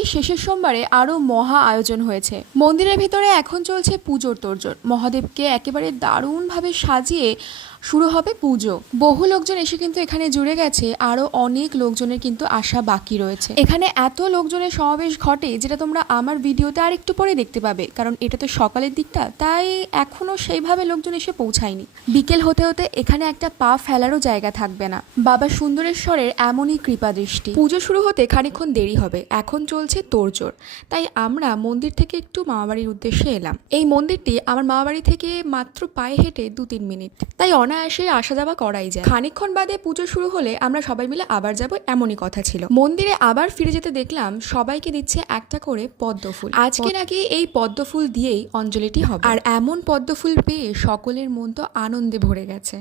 এই শেষের সোমবারে আরও মহা আয়োজন হয়েছে। মন্দিরের ভিতরে এখন চলছে পুজোর তোড়জোড়। মহাদেবকে একেবারে দারুণভাবে সাজিয়ে শুরু হবে পুজো। বহু লোকজন এসে কিন্তু এখানে জুড়ে গেছে, আরও অনেক লোকজনের কিন্তু আসা বাকি রয়েছে। এখানে এত লোকজনের সমাবেশ ঘটে যেটা তোমরা আমার ভিডিওতে আর একটু পরে দেখতে পাবে, কারণ এটা তো সকালের দিকটা, তাই এখনো সেইভাবে লোকজন এসে পৌঁছায়নি। বিকেল হতে হতে এখানে একটা পা ফেলারও জায়গা থাকবে না। বাবা সুন্দরেশ্বরের এমনই কৃপা দৃষ্টি। পুজো শুরু হতে খানিকক্ষণ দেরি হবে, এখন চলছে তোড়জোড়। তাই আমরা মন্দির থেকে একটু মামাবাড়ির উদ্দেশ্যে এলাম। এই মন্দিরটি আমার মামাবাড়ি থেকে মাত্র পায়ে হেঁটে 2-3 মিনিট, তাই অনায়াসে আসা যাওয়া করাই যায়। খানিকক্ষণ বাদে পুজো শুরু হলে আমরা সবাই মিলে আবার যাব, এমনই কথা ছিল। মন্দিরে আবার ফিরে যেতে দেখলাম সবাইকে দিচ্ছে একটা করে পদ্ম ফুল। আজকে নাকি এই পদ্ম ফুল দিয়েই অঞ্জলিটি হবে, আর এমন পদ্ম ফুল পেয়ে সকলের মন তো আনন্দে ভরে গেছে।